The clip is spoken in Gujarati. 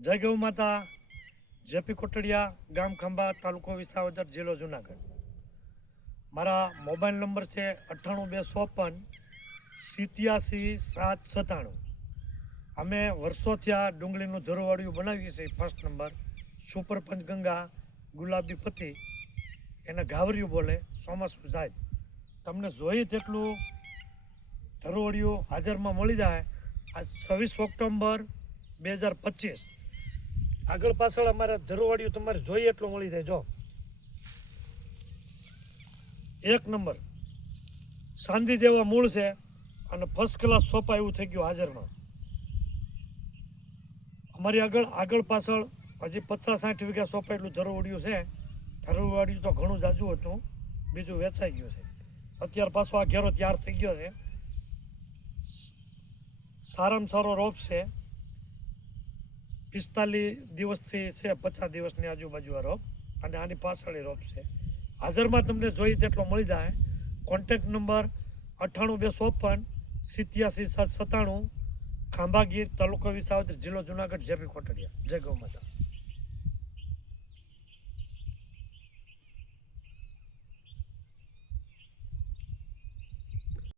જય ગૌ માતા. જેપી કોટડિયા, ગામ ખંભા, તાલુકો વિસાવદર, જિલ્લો જુનાગઢ. મારા મોબાઈલ નંબર છે 9825578797. અમે વર્ષોથી આ ડુંગળીનું ધરોવાડિયું બનાવીએ છીએ. ફર્સ્ટ નંબર સુપર પંચગંગા, ગુલાબી પતિ, એને ઘાવરિયું બોલે, ચોમાસું જાય. તમને જોઈએ તેટલું ધરોવાડિયું હાજરમાં મળી જાય. આ 26 ઓક્ટોબર 2025. આગળ પાછળ અમારે ધરોવાડિયું તમારે જોઈએ એટલું મળી જાય. જો એક નંબર સાંધી જેવા મૂળ છે અને ફર્સ્ટ ક્લાસ સોપા એવું થઈ ગયું હાજરમાં. અમારી આગળ પાછળ હજી 50-60 વીઘા સોપા એટલું ધરોવાડિયું છે. ધરોવાડિયું તો ઘણું જાજુ હતું, બીજું વેચાઈ ગયું છે. અત્યારે પાછો આ ઘેરો તૈયાર થઈ ગયો છે. સારામાં સારો રોપ છે. 45 દિવસથી છે, 50 દિવસની આજુબાજુ આ રોપ, અને આની પાછળ રોપ છે. હાજરમાં તમને જોઈએ તેટલો મળી જાય. કોન્ટેક્ટ નંબર 9825578797, ખાંભાગીર, તાલુકો વિસાવદર, જિલ્લો જુનાગઢ, જેપી કોટડિયા. જય ગૌ માતા.